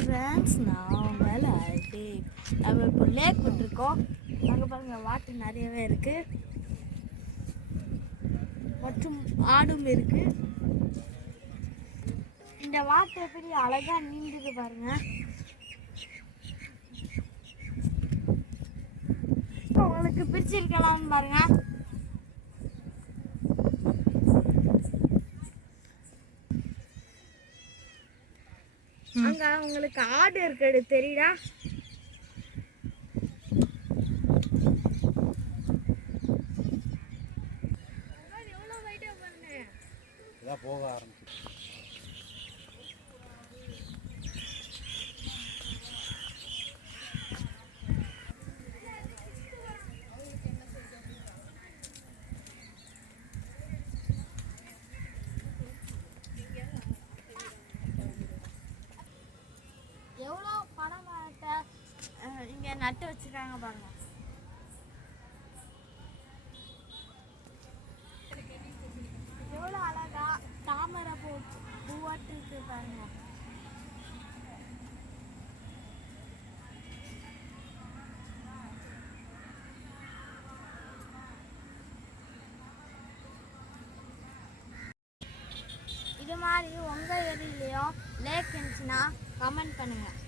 Friends நான் மேலே ஆகிட்டு நம்ம இப்போ லேக் விட்டுருக்கோம். அங்கே பாருங்கள் வாட்டர் நிறையவே இருக்குது மற்றும் ஆடும் இருக்குது. இந்த வாட்டர் எப்படி அழகாக நீந்துது பாருங்க. உங்களுக்கு பிடிச்சிருக்கலாம்னு பாருங்க. அங்க உங்களுக்கு ஆடு இருக்குது தெரியுதா? எவ்வளவு வெயிட்டா பாருங்க. போக ஆரம்பிச்சு எவ்வளோ படம் இங்கே நட்டு வச்சுருக்காங்க பாருங்க. எவ்வளோ அழகா தாமரை பூவாட்டு இருக்கு பாருங்க. இது மாதிரி உங்கள் ஏரியாலையோ லேக் இருந்துச்சுன்னா கமெண்ட் பண்ணுங்கள்.